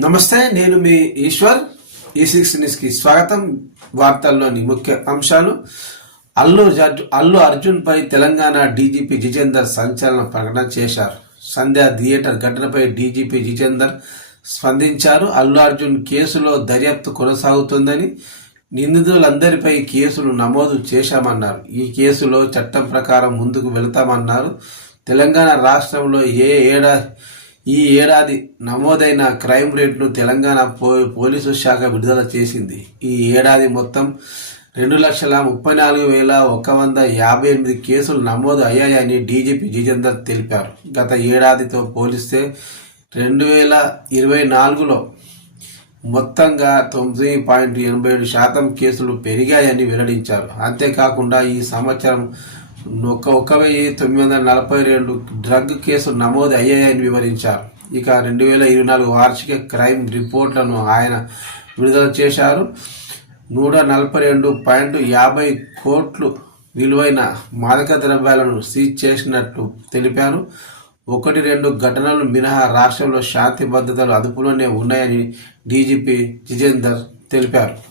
నమస్తే నేను మీ ఈశ్వర్. ఈ సిక్స్ న్యూస్కి స్వాగతం. వార్తల్లోని ముఖ్య అంశాలు. అల్లు అల్లు అర్జున్ పై తెలంగాణ డీజీపీ జితేందర్ సంచలన ప్రకటన చేశారు. సంధ్య థియేటర్ ఘటనపై డీజీపీ జితేందర్ స్పందించారు. అల్లు అర్జున్ కేసులో దర్యాప్తు కొనసాగుతుందని నిందితులందరిపై కేసులు నమోదు చేశామన్నారు. ఈ కేసులో చట్టం ప్రకారం ముందుకు వెళతామన్నారు. తెలంగాణ రాష్ట్రంలో ఏ ఏడాది ఈ ఏడాది నమోదైన క్రైమ్ రేట్ను తెలంగాణ పో పోలీసు శాఖ విడుదల చేసింది. ఈ ఏడాది మొత్తం రెండు లక్షల ముప్పై నాలుగు వేల ఒక వంద యాభై ఎనిమిది కేసులు నమోదు అయ్యాయని డీజీపీ జితేందర్ తెలిపారు. గత ఏడాదితో పోలిస్తే రెండు వేల ఇరవై నాలుగులో మొత్తంగా తొమ్మిది పాయింట్ ఎనభై ఏడు శాతం కేసులు పెరిగాయని వెల్లడించారు. అంతేకాకుండా ఈ సంవత్సరం ఒక ఒక వెయ్యి తొమ్మిది వందల నలభై రెండు డ్రగ్ కేసులు నమోదు అయ్యాయని వివరించారు. ఇక రెండు వేల ఇరవై నాలుగు వార్షిక క్రైమ్ రిపోర్ట్లను ఆయన విడుదల చేశారు. నూట నలభై రెండు పాయింట్ యాభై కోట్లు విలువైన మాదక ద్రవ్యాలను సీజ్ చేసినట్లు తెలిపారు. ఒకటి రెండు ఘటనలు మినహా రాష్ట్రంలో శాంతి భద్రతలు అదుపులోనే ఉన్నాయని డీజీపీ జితేందర్ తెలిపారు.